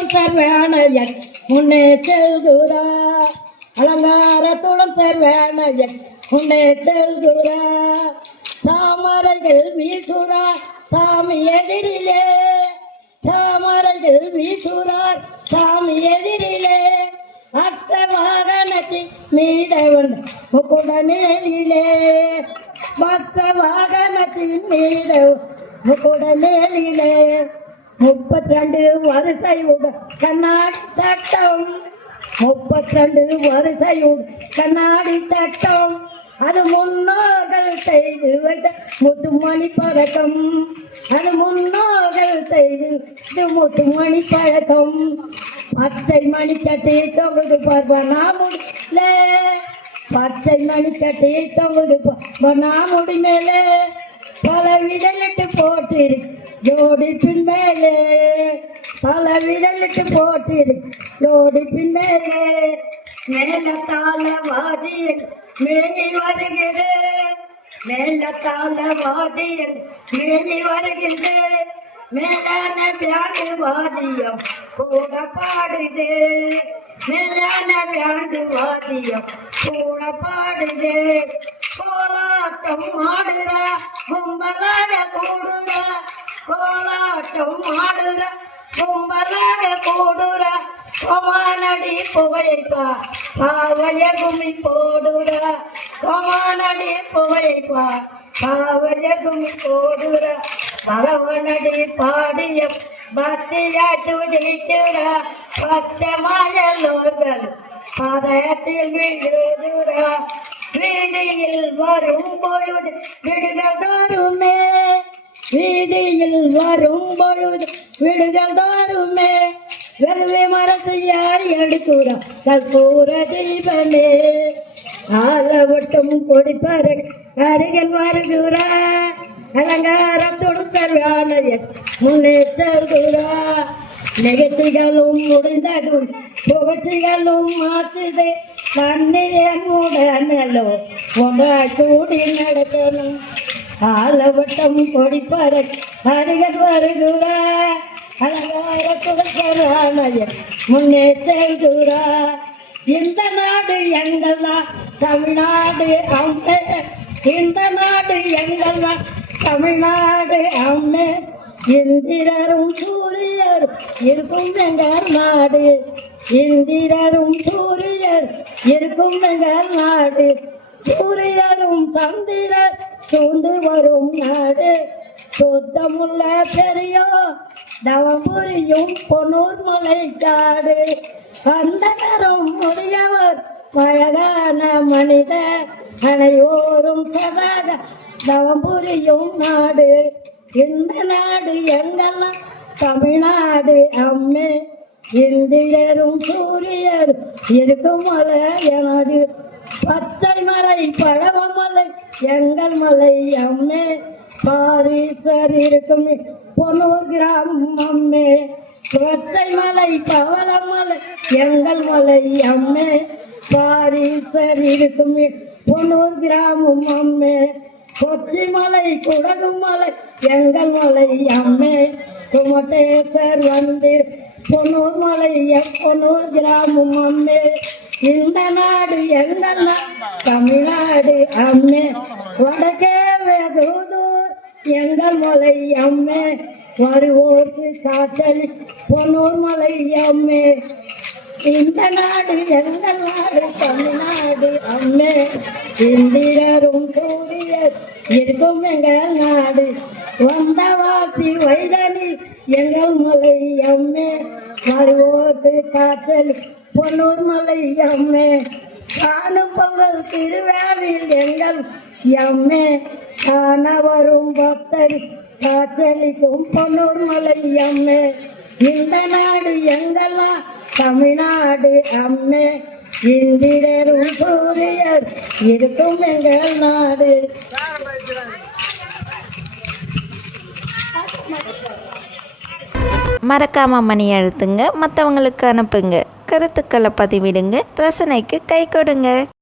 அலங்காரத்துடன் சர்வேனையன் முன்னே செல்குரா அலங்காரத்துடன் சர்வேனையன் முன்னே செல்குரா சாமரைகள் வீசுரா சாமி எதிரிலே. சாமரைகள் வீசுரார் சாமி எதிரிலே. அத்த வாகனத்தின் மீதவன் முக்குடநேலிலே பக்த வாகனத்தின் மீத முக்குடநேலிலே முப்பத்தி ரெண்டு வரிசை கண்ணாடி சட்டம். முப்பத்தி ரெண்டு வரிசை கண்ணாடி சட்டம். அது முன்னோர்கள் செய்து வைத்த முத்துமணி பழக்கம். அது முன்னோர்கள் செய்து இது முத்துமணி பழக்கம். பச்சை மணி கட்டி தொகுது பார்ப்பனா முடியல பச்சை மணி கட்டி தொகுது பார்ப்பனா முடி மேலே. பல விதலிட்டு போட்டிருக்கு. ஜோடிப்பின் மேலே பல விரலுக்கு போட்டிரு. ஜோடிப்பின் பின் மேலே மேலத்தால வாதியில் மேலி வருகிறேன் மேலத்தால வாதியில் மேலி வருகிறது. மேலான பியாண்டு வாதியம் கூட பாடுது. மேலான பியாண்டு வாதியம் கூட பாடுது. கோலாட்டம் ஆடுற கும்பலாக கூட கோலாட்டம் ஆடுற கும்பலாக கூடுற ஒமானடி புகைப்பா பாவைய குமி போடுற. ஒமானடி புகைப்பா பாவைய குமி போடுற. பகவனடி பாடிய பக்தியா துதிக்கிற பச்சமாயலோர்கள் பதயத்தில் விழுதுற. வீதியில் வரும் பொழுது விடுகள் வீதியில் வரும் பொழுது விடுகள் தோறுமே வெகுவே மரத்து யார் எடுக்கிறா கற்பூர தீபமே. ஆலவட்டம் கொடிப்பாரு அருகில் வருகிறா அலங்காரம் தொடுத்தருவானையன் முன்னே செல்கிறா நிகழ்ச்சிகளும் முடிந்ததும் புகழ்ச்சிகளும் மாற்றுது. தண்ணீர் உடனோ ஒன்றாய் கூடி நடக்கணும். ஆலவட்டம் கொடிப்பாரு அருகில் வருகிறா குலசராணையர் முன்னே செல்கிறா இந்த நாடு எங்கெல்லாம் தமிழ்நாடு அம்மே. இந்த நாடு எங்கெல்லாம் தமிழ்நாடு அம்மே. இந்திரரும் சூரியர் இருக்கும் எங்கள் நாடு. இந்திரரும் சூரியர் இருக்கும் எங்கள் நாடு. சூரியரும் சந்திரர் சூழ்ந்து வரும் நாடு. சுத்தமுள்ள பெரியோ தவபுரியும் பொன்னூர் மலை காடு அந்த நேரம் முதியவர் அழகான மனித அனைவோரும் சதாக தவபுரியும் நாடு. இந்த நாடு எங்கெல்லாம்? தமிழ்நாடு அம்மே. இந்திரரும் சூரியரும் இருக்கும் மலை எனது பச்சை மலை பழவமலை எங்கள் மலை அம்மே பாரீஸ்வர் இருக்கும் பொன்னூர் கிராமம் அம்மே. பச்சை மலை பவளமலை எங்கள் மலை அம்மே. பாரீஸ்வர் இருக்கும் பொன்னூர் கிராமம் அம்மே. கொச்சி மலை குடகு மலை எங்கள் மலை அம்மே. குமட்டேசர் வந்து பொன்னூர் மலை பொன்னூர் கிராமம் அம்மே. இந்த நாடு எங்கள் தமிழ்நாடு அம்மே. வடக்கே வெகுதூர் எங்கள் மலை அம்மே. வருவோர்க்கு காத்தல் பொன்னூர் மலை அம்மே. இந்த நாடு எங்கள் நாடு தமிழ்நாடு அம்மே. இந்திரரும் சூரியர் இருக்கும் எங்கள் நாடு. வந்தவாசி வைதனி எங்கள் மலை அம்மே. வருவோர்க்கு காத்தல் பொன்னூர் மலை எம்மே காணும் பொங்கல் திருவேவில் எங்கள் எம்மே காணவரும் பக்தர் காச்சலிக்கும் பொன்னூர் மலை எம்மே இந்த நாடு எங்கெல்லாம் தமிழ்நாடு அம்மே. இந்திரரும் சூரியர் இருக்கும் எங்கள் நாடு. மறக்காமல் மணி அழுத்துங்க மற்றவங்களுக்கு அனுப்புங்க. கருத்துக்களை பதிவிடுங்க. ரசனைக்கு கை கொடுங்க.